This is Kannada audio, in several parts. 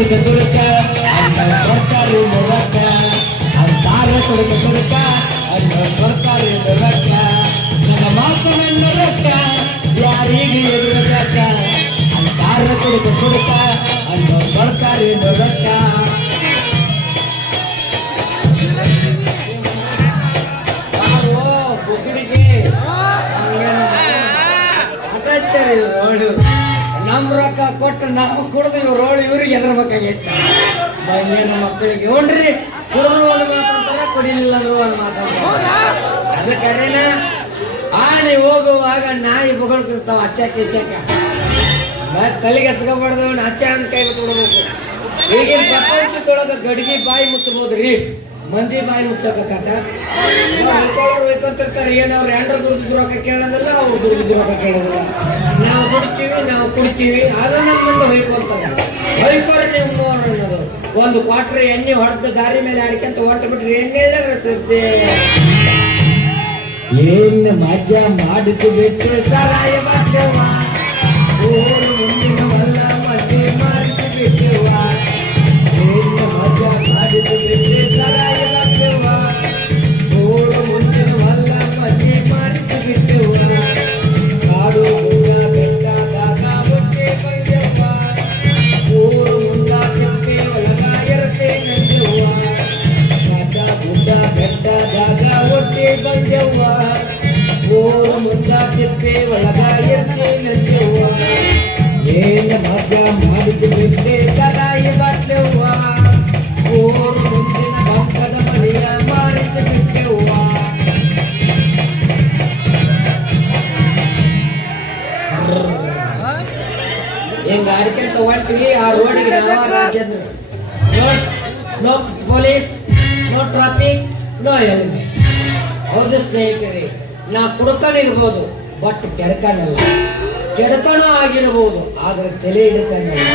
ಅಂತಾರೆ ಕುಡುಕ ತುಡುಕ ಅನ್ನ ಕೊಡ್ತಾರೆ ರೊಕ್ಕ ಅಂತಾರೆ ಕುಡುಕ ತುಡುಕ ಅನ್ನ ಕೊಡ್ತಾರೆ ರೊಕ್ಕ ನನ್ನ ಮಾತನನ್ನ ರೊಕ್ಕ ಯಾರಿಗೆ ಎದುರಕ್ಕ ಅಂತಾರೆ ಕುಡುಕ ತುಡುಕ ಅನ್ನ ಕೊಡ್ತಾರೆ ರೊಕ್ಕ ಯಾರು ಕುಸುಡಿಗೆ ಹಠಾಚಾರ ರೋಡು ನಮ್ ರೊಕ್ಕ ಕೊಟ್ಟು ನಾವು ಕುಡಿದು ಇವ್ರು ರೋಳು ಇವ್ರಿಗೆ ಎದರ್ಬೇಕಾಗೈತೆ ನಮ್ಮ ಮಕ್ಕಳಿಗೆ ನೋಡ್ರಿ ಕುಡಿದ್ರು ಒಂದು ಮಾತಾಡ್ತಾರೆ ಕುಡಿಲಿಲ್ಲ ಅಂದ್ರು ಒಂದು ಮಾತಾಡ್ತಾರೆ ಅದು ಕರೆನ? ಆನೆ ಹೋಗುವಾಗ ನಾಯಿ ಬೊಗಳ್ತಿರ್ತಾವ ಅಚ್ಚಕ್ಕ ಇಚ್ಚಕ್ಕ. ತಲೆಗೆ ಹಚ್ಕೊಬಾರ್ದು ಅಚ್ಚ ಅಂತ ಕೈ ಬಿಟ್ಬಿಡ್ಬೇಕು ಈಗಿನ ಪ್ರಪಂಚದೊಳಗ ಗಡಿಗೆ ಬಾಯಿ ಮುಚ್ಚಬಹುದ್ರಿ? ಮಂದಿ ಬಾಯಿ ಮುಚ್ಚಕತ್ತ ಹೊಯ್ಕೊಳ್ಳೋರು ಏನವ್ರು ಎಂಡ್ರ ದುಡ್ದಿದ್ರು ರೊಕ್ಕ ಕೇಳೋದಿಲ್ಲ ಅವ್ರು ದುಡ್ದಿದ್ರು ರೊಕ್ಕ ಕೇಳೋದಿಲ್ಲ. ನಾವು ಕೊಡ್ತೀವಿ, ನಾವು ಕುಡ್ತೀವಿ ಆಗ ನಮ್ಮಿಂದ ಹೊಯ್ಕೊಳ್ತಾರೆ ಹೊಯ್ಕೊರ ನೀವು ಅನ್ನೋದು. ಒಂದು ಕ್ವಾಟ್ರ್ ಎಣ್ಣೆ ಹೊಡೆದು ದಾರಿ ಮೇಲೆ ಆಡ್ಕೊಂತ ಹೊಟ್ಟು ಬಿಟ್ರೆ ಎಣ್ಣೆ ರಸತ್ತೆ ಏನ್ ಮಜಾ ಮಾಡಿಸಿಬಿಟ್ಟು ಸರಾಯ ಬಾಟವ ಊರು ಮುಂದಿನ ವಲ್ಲ ಮಧ್ಯೆ ಮಾಡಿಸಿಬಿಟ್ಟವ ಏನ್ ಮಜಾ ಮಾಡಿಸಿಬಿಟ್ಟು ಸರಾಯ ನೋ ಹೆಲ್ಮೆಟ್ ಹೌದು ಸ್ನೇಹಿತರೆ, ನಾ ಕುಡ್ಕೊಂಡಿರ್ಬೋದು ಬಟ್ ಕೆಡ್ಕಣಲ್ಲ ಕೆಡ್ಕಣ ಆಗಿರ್ಬೋದು, ಆದ್ರೆ ತಲೆ ಹಿಡ್ಕಣಲ್ಲ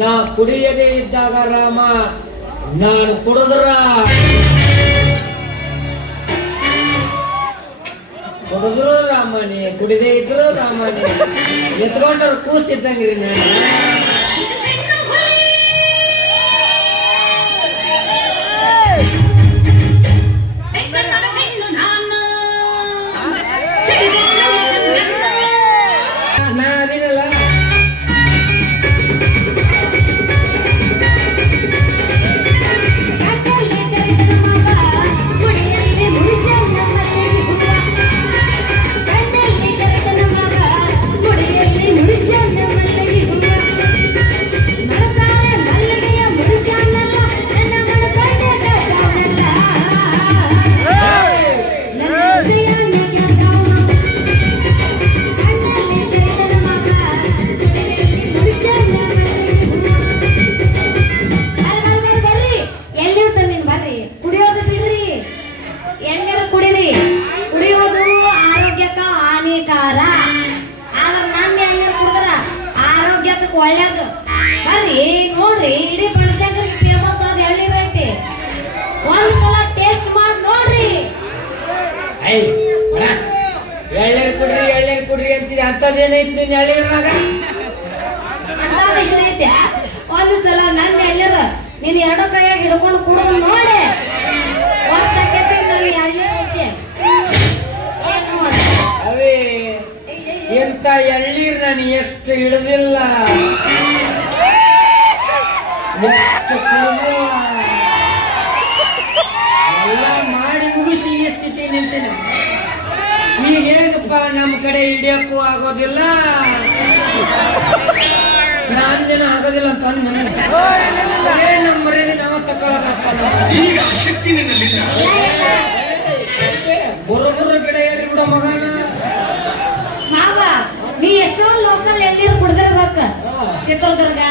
ನಾ ಕುಡಿಯದೇ ಇದ್ದಾಗ ರಾಮ, ನಾನು ಕುಡಿದ್ರ. ಕುಡಿದ್ರು ರಾಮನೇ, ಕುಡಿದೇ ಇದ್ರು ರಾಮನೇ. ಎತ್ಕೊಂಡವ್ರು ಕೂಸಿದ್ದಂಗ್ರಿ ನಾನು. ಅಂತಿದೆ ಅಂತದೇನೈತಿ ನಿನ್ನ ಎಳ್ಳೀರ್ನಾಗ ಒಂದು ಸಲ ನನ್ನ ಎಳ್ನೀರ್ ನೀನ್ ಎರಡು ಕೈಯಾಗ ಹಿಡ್ಕೊಂಡು ಕುಡಿದು ನೋಡಿ. ಎಂತ ಎಳ್ಳೀರ್ ನಾನು ಎಷ್ಟು ಹಿಡಿದಿಲ್ಲ? ಎಷ್ಟು ಕುಡಿದಿಲ್ಲ? ಎಲ್ಲ ಮಾಡಿ ಮುಗಿಸಿ ಈ ಸ್ಥಿತಿ ನಿಂತೀನಿ. ಈಗ ಹೇಗಪ್ಪ ನಮ್ಮ ಕಡೆ ಹಿಡಿಯಕ್ಕೂ ಆಗೋದಿಲ್ಲ. ನಾನ್ ದಿನ ಆಗೋದಿಲ್ಲ ಅಂತ ಏನ್ ನಮ್ಮ ಮರ್ಯಾದೆ ನಾವು ತಗೊಳಕತ್ತ ಈಗ ಆ ಶಕ್ತಿ ನಿನ್ನಲ್ಲಿಲ್ಲ. ಬರೋಬ್ಬರ ಗಿಡ ಏರಿ ಬಿಡೋ ಮಗನ? ಮಾವ ನೀ ಎಷ್ಟೋ ಲೋಕಲ್ ಎಲ್ಲಿರು ಕುಡ್ದಿರ್ಬೇಕ. ಚಿತ್ರದುರ್ಗ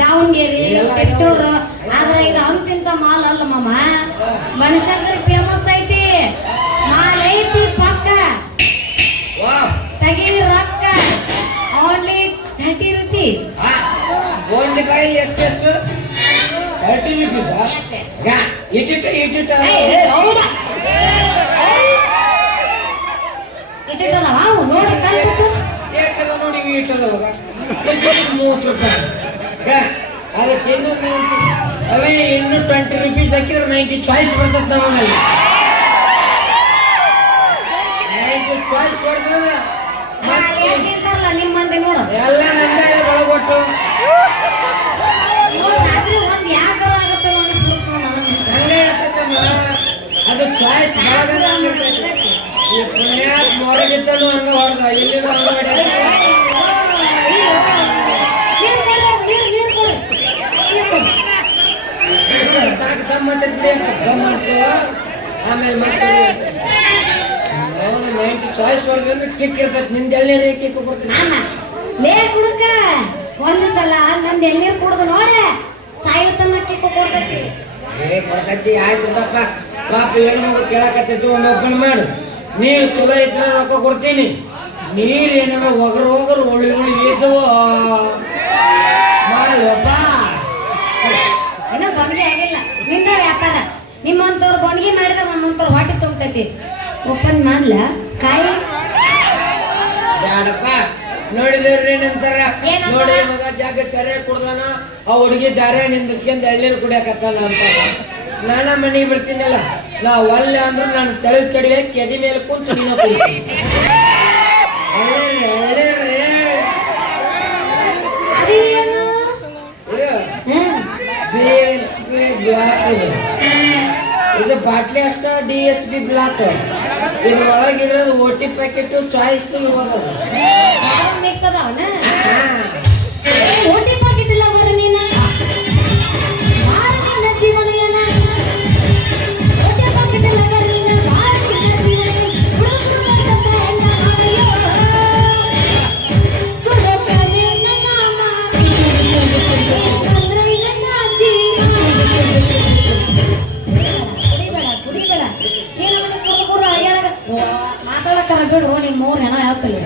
ದಾವಣಗೆರೆ ಎಲ್ಲ ಬೆಟ್ಟೂರು ಆದ್ರೆ ಇದು ಅಂತಿಂತ ಮಾಲ್ ಅಲ್ಲ ಮಾಮ. ಬನಶಂಕರಿ ಫೇಮಸ್ ತಗಿ ರೊಕ್ಕ ಓನ್ಲಿ ಥರ್ಟಿ ರುಪೀಸ್ ಒಂದು ಕಾಯಿ ಎಷ್ಟೆಷ್ಟು ಯಾ ರುಪೀಸ್. ಇಟ್ಟಿಟ್ಟು. ಇಟ್ಟಿಟ್ಟು ಇಟ್ಟಿಟ್ಟದವ ಅವು ನೋಡಿ ಕಲ್ಬಿಟ್ಟು ಏಟೆಲ್ಲ ನೋಡಿ ಇಟ್ಟದ ಮೂವತ್ತು ರೂಪಾಯಿ. ಅದಕ್ಕೆ ಇನ್ನು ಅವೇ ಇನ್ನೂ ಟ್ವೆಂಟಿ ರುಪೀಸ್ ಹಾಕಿದ್ರೆ ನೈಂಟಿ ಚಾಯ್ಸ್ ಬರ್ತದೆ ನಮ್ಮಲ್ಲಿ ನೈಂಟಿ ಚಾಯ್ಸ್ ಹೊಡೆದ್ರೆ ಇರ್ತಾರಲ್ಲ ನಿಮ್ಮ ಮಂದಿ ನೋಡು ಎಲ್ಲ ನಂದೇ ಒಳಗೊಟ್ಟು ಇವ್ರು ರಾತ್ರಿ ಒಂದ್ ಯಾಕಾರ ಆಗತ್ತೆ ಅನಿಸ್ಬಿಡ್ತು ನನಗೆ ಹಂಗೆ ಇರ್ತೈತಮ್ಮ ಅದು ಚಾಯ್ಸ್ ಭಾಳ ಈ ನಮ್ದು ಮೊರಗಿತ್ತನು ಹಂಗ ಆಮೇಲೆ ಚಾಯ್ಸ್ ಒಂದು ಸಲ ಕುಡ್ದು ನೋಡೆ ಸಾಯುತ್ತನ್ನ ಕೊಡ್ತೈತಿ ಆಯ್ತು ಬಿಡಪ್ಪ ಪಾಪ ಹೆಣ್ಣು ಕೇಳಕತ್ತೈತಿ ಒಂದು ಓಪನ್ ಮಾಡು. ನೀರು ಚಲೋ ಇದ್ರೆ ರೊಕ್ಕ ಕೊಡ್ತೀನಿ. ನೀರ್ ಏನಾರ ಒಗರು ಒಗರು ಉಳಿ ಉಳಿ ಇದ್ದವು ಮಾಲ್ವಪ್ಪ ಏನೋ ಆಗಿಲ್ಲ. ನಿಂದ ವ್ಯಾಪಾರ. ನಿಮ್ಮಂತವ್ರು ಬಣ್ಗಿ ಮಾಡಿದ್ರೆ ನಮ್ಮಂತವ್ರು ಹೊಟ್ಟೆ ತುಂಬತೈತಿ. ಓಪನ್ ಮಾಡ್ಲಾ? ಕಾಯಿ? ಬ್ಯಾಡಪ್ಪ. ನೋಡಿದ್ರಿ ನಂತರ? ನೋಡಿ ಮಗ ಜಾಗ ಸರಿಯಾಗಿ ಕುಡ್ದಾನ ಆ ಹುಡುಗಿ ದಾರೆ ನಿಂದಿಸ್ಕೊಂಡ್ ಎಳ್ನೀರು ಕುಡಿಯಕತ್ತಾನ ಅಂತ. ನಾನ ಮನೆಗೆ ಬಿಡ್ತೀನಲ್ಲ. ನಾ ಒಲ್ಲ ಅಂದ್ರೆ ನಾನು ತಳಿ ಕಡಿವೆ ಕೆದಿ ಮೇಲೆ ಕುಂತು ನೀನು ಕುಡಿತೀನಿ. ಇದು. ಬಾಟ್ಲಿ ಅಷ್ಟ ಡಿ ಎಸ್ ಬಿ ಬ್ಲಾಕ್ ಇದ್ರೊಳಗಿರೋದು ಓ ಓಟಿ ಪ್ಯಾಕೆಟ್ ಚಾಯ್ಸ್ ಇರೋದು ಮಿಕ್ಸ್ ಅದಾವನ ಓಟಿ ಪಾಕಿಟ್ ಇಲ್ಲ ಬರ್ರಿ ನೀನ ಬಾಳ ನನ್ನ ಜೀವನ ಏನ ಓಟಿ ಪಾಕಿಟ್ ಇಲ್ಲ ಬರ್ರಿ ನೀನ ಬಾಳ ಚಿಕ್ಕ ಜೀವನ ಹುಡುಗರು ಹೆಂಗ ಹಾಯೋ ಕುಡುಕನೆ ನನ್ನ ಮಾತಿ ಅಂದ್ರೆ ನನ್ನ ಜೀವ ಕುಡಿಬೇಡ ಕುಡಿಬೇಡ ನೀನು ಮನೆ ಕುಡ್ದು ಕುಡ್ದು ಅಯ್ಯಾಡಗ ಮಾತಾಡಕ್ಕಾರ ಬಿಡು ನಿಮ್ಮ ಮೂರ್ ಹೆಣ ಹೇಳ್ತಲ್ಲ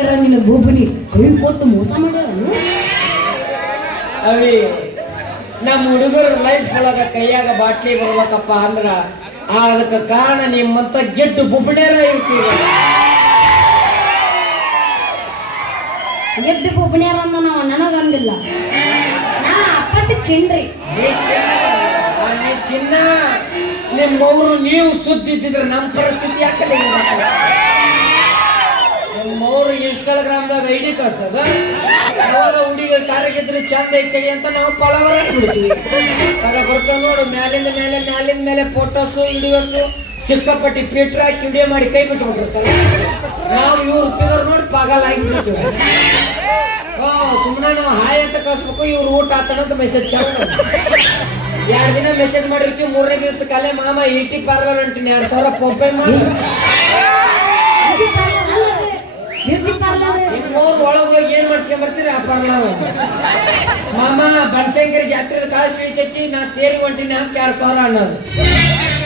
ಯಾವ್ಯಾಕ್ಯಾರ ನಿನ್ನ ಬೂಬುನಿ ಕೈ ಕೊಟ್ಟು ಮೋಸ ಮಾಡ್ಯಾರ ಅವಿ ನಮ್ಮ ಹುಡುಗರ ಲೈಫ್ ಒಳಗ ಕೈಯಾಗ ಬಾಟ್ಲಿ ಬರ್ಬೇಕಪ್ಪ ಅಂದ್ರ ಅದಕ್ಕೆ ಕಾರಣ ನಿಮ್ಮಂತ ಗೆಡ್ಡು ಬುಬ್ಬಣೇರ ಇರ್ತೀರ ಗೆದ್ದು ಬುಬ್ಬಣೇರ ಅಂದ ನಾವು ನನಗಂದಿಲ್ಲ ನಾ ಅಪ್ಪಟ್ಟು ಚಿನ್ರಿ. ಚಿನ್ನ ನಿಮ್ಮವ್ರು ನೀವು ಸುದ್ದಿದ್ದಿದ್ರೆ ನಮ್ಮ ಪರಿಸ್ಥಿತಿ ಯಾಕಲ್ಲ ನಿಮ್ಮವ್ರು ಇನ್ಸ್ಟಾಗ್ರಾಮ್ದಾಗ ಐಡಿ ಕಳ್ಸದ ಅವಾಗ ಹುಡುಗ ಕಾರ್ಯಕ್ಕಿದ್ರೆ ಚಂದ ಐತಿ ಅಂತ ನಾವು ಫಾಲೋವರ್ ಬಿಡ್ತೀವಿ ಆಗ ನೋಡು, ಮ್ಯಾಲಿಂದ ಮೇಲೆ ಮ್ಯಾಲಿಂದ ಮೇಲೆ ಫೋಟೋಸು ವಿಡಿಯೋಸ್ ಸಿಕ್ಕಾಪಟ್ಟಿ ಹಾಕಿ ವಿಡಿಯೋ ಮಾಡಿ ಕೈ ಬಿಟ್ಬಿಟ್ಟಿರ್ತಾರೆ ನಾವು ಇವ್ರು ಪಿಗರ್ ನೋಡಿ ಪಾಗಲ್ ಆಗಿಬಿಡ್ತೀವಿ. ಸುಮ್ಮನೆ ನಾವು ಹಾಯ್ ಅಂತ ಕಳ್ಸ್ಬೇಕು, ಇವ್ರು ಊಟ ಆತನಂತ ಮೆಸೇಜ್ ಚಾಲು ಎರಡು ದಿನ ಮೆಸೇಜ್ ಮಾಡಿರ್ತೀವಿ, ಮೂರನೇ ದಿವಸ ಕಾಲೇ ಮಾಮ ಏಟಿ ಪಾರ್ಲರ್ ಅಂತೀನಿ, ಎರಡು ಸಾವಿರ ಪೋಪೆ ಮಾಡಿ. ಪಾರ್ಲರ್ ಮೂರು ಒಳಗೆ ಏನ್ ಮಾಡ್ಸ್ಕೊಂಡ್ ಬರ್ತೀರಿ ಆ ಮಾಮಾ ಮಾಮ, ಬನಶಂಕರಿ ಜಾತ್ರೆ ಕಾಸು ಇಳಿತೈತಿ ನಾ ತೇರಿ ಹೊಂಟಿನಿ ಅಂತ ಎರಡು ಸಾವಿರ ಅನ್ನೋದು.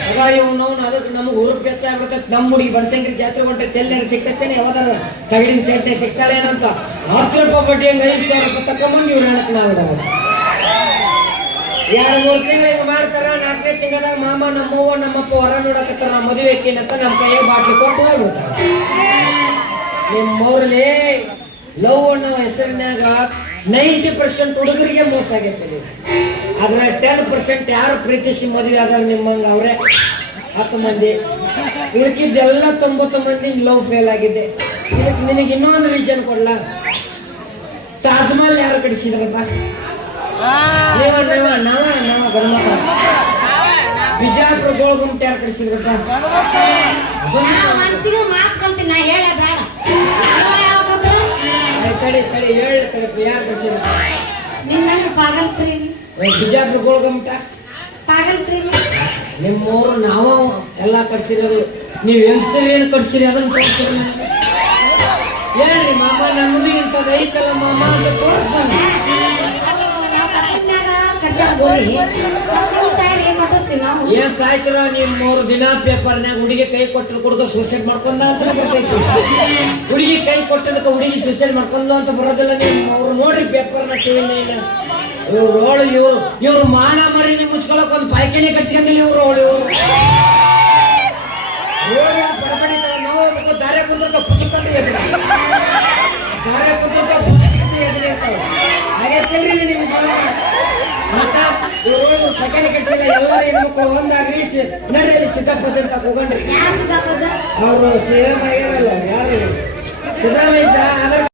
ಅದ ಇವ್ನು ಅದಕ್ಕೆ ನಮ್ಗೆ ಊರು ಬೆಚ್ಚ ಆಗ್ಬಿಡ್ತೈತಿ. ನಮ್ಮ ಹುಡುಗಿ ಬನಶಂಕರಿ ಜಾತ್ರೆ ಹೊಂಟೈತಿ ಎಲ್ಲಾರು ಸಿಗ್ತೈತೇನೆ? ಯಾವ್ದಾರ ತಗಡಿನ ಸೆಂಟೆ ಸಿಗ್ತಾಳೆ ಏನಂತ? ಹತ್ತು ರೂಪಾಯಿ ಬಡ್ಡಿ ಹಂಗೆ ಐದು ಸಾವಿರ ರೂಪಾಯಿ ತಕೊಂಬಂದು ಇವ್ರು ಹೇಳಕ್ ನಾವು ಬಿಡೋದು ಎರಡು ಮೂರು ತಿಂಗಳು ಹಿಂಗೆ ಮಾಡ್ತಾರ, ನಾಲ್ಕನೇ ತಿಂಗಳದಾಗ ಮಾಮ, ನಮ್ಮವ್ವ, ನಮ್ಮಪ್ಪ ಹೊರ ನೋಡಕತ್ತಾರ ಮದುವೆ ಆಕಿನಂತ ನಮ್ಮ ಕೈಯಾಗ ಬಾಟ್ಲಿ ಕೊಟ್ಟು ಹೋಗ್ಬಿಡ್ತಾರ. ನಿಮ್ಮವ್ರಲ್ಲಿ ಲವ್ ಅನ್ನೋ ಹೆಸರಿನಾಗ ನೈಂಟಿ ಪರ್ಸೆಂಟ್ ಹುಡುಗರಿಗೆ ಮೋಸ ಆಗೈತೆ. ಅದ್ರ ಟೆನ್ ಪರ್ಸೆಂಟ್ ಯಾರು ಪ್ರೀತಿಸಿ ಮದುವೆ ಆದಾರ ನಿಮ್ಮಂಗ ಅವ್ರೆ? ಹತ್ತು ಮಂದಿ. ಉಳ್ಕಿದ್ದೆಲ್ಲ ತೊಂಬತ್ತು ಮಂದಿ ಲವ್ ಫೇಲ್ ಆಗಿದೆ. ಇದಕ್ಕೆ ನಿನಗೆ ಇನ್ನೊಂದು ರೀಸನ್ ಕೊಡ್ಲಾ? ತಾಜ್ ಮಹಲ್ ಯಾರು ಕಡಿಸಿದ್ರಪ್ಪ ನೀವ, ನಾವ ನಾವ ನಾವ ಗಣಮಕ್ಳ ಬಿಜಾಪುರ ಗೋಳಗುಂಟ ಯಾರು ಕಡಿಸಿದ್ರಪ್ಪ ನಾ ಹೇಳದ. ತಡಿ ತಡಿ ಹೇಳ ತಡಿ ಯಾರು ಕಡಿಸಿದ್ರ ನಿನ್ನ ಪಾಗಲ್ ಪ್ರೇಮಿ. ಬಿಜಾಪುರ ಗೋಳಗುಂಟ ಪಾಗಲ್ ಪ್ರೇಮಿ. ನಿಮ್ಮವರು ನಾವ ಎಲ್ಲ ಕಟ್ಸಿರೋದು ನೀವು ಹೆಂಗಸರು ಏನು ಕಟ್ಸಿರಿ ಅದನ್ನ ತೋರಿಸ್ತೀರಿ ನನಗೆ ಹೇಳ್ರಿ ಮಾಮ ನಮ್ಮದು ಇಂಥದ್ದು ಐತಲ್ಲ ಮಾಮ ಅಂತ ತೋರಿಸ್ತಾನೆ. ಎಸ್ ಆಯ್ತರ ನೀವ್? ಮೂರು ದಿನ ಪೇಪರ್ನಾಗ ಹುಡುಗಿ ಕೈ ಕೊಟ್ಟರು ಹುಡುಗ ಸುಸೈಡ್ ಮಾಡ್ಕೊಂಡ ಅಂತ ಬರ್ತೈತಿ. ಹುಡುಗಿ ಕೈ ಕೊಟ್ಟದಕ್ಕೆ ಹುಡುಗಿ ಸುಸೈಡ್ ಮಾಡ್ಕೊಂಡ ಅಂತ ಬರೋದಿಲ್ಲ ನೀವು. ಅವ್ರು ನೋಡ್ರಿ ಪೇಪರ್ನ ಟಿವಿ ಇವ್ರು ಇವ್ರು ಇವ್ರು ಮಾನ ಮರಿ ಮುಚ್ಕೊಳಕ್ ಒಂದು ಪಾಯ್ಕೆನೆ ಕಟ್ಸ್ಕೊಂಡಿಲ್ಲ ಇವ್ರು ರೋಳು, ಇವ್ರು. ದಾರೆ ಕುಂದ್ರಕ ಪುಸ್ತಕ ಮೆಕಾನಿಕಲ್ ಎಲ್ಲಾ ಎಲ್ಲರ ಸಿದ್ದಪ್ಪ ಅಂತ ಹೋಗಣ್ರಿ ಅವರು ಸೇಮ್ ಆಗಿರಲ್ಲ ಯಾರು ಸಿದ್ದರಾಮಯ್ಯ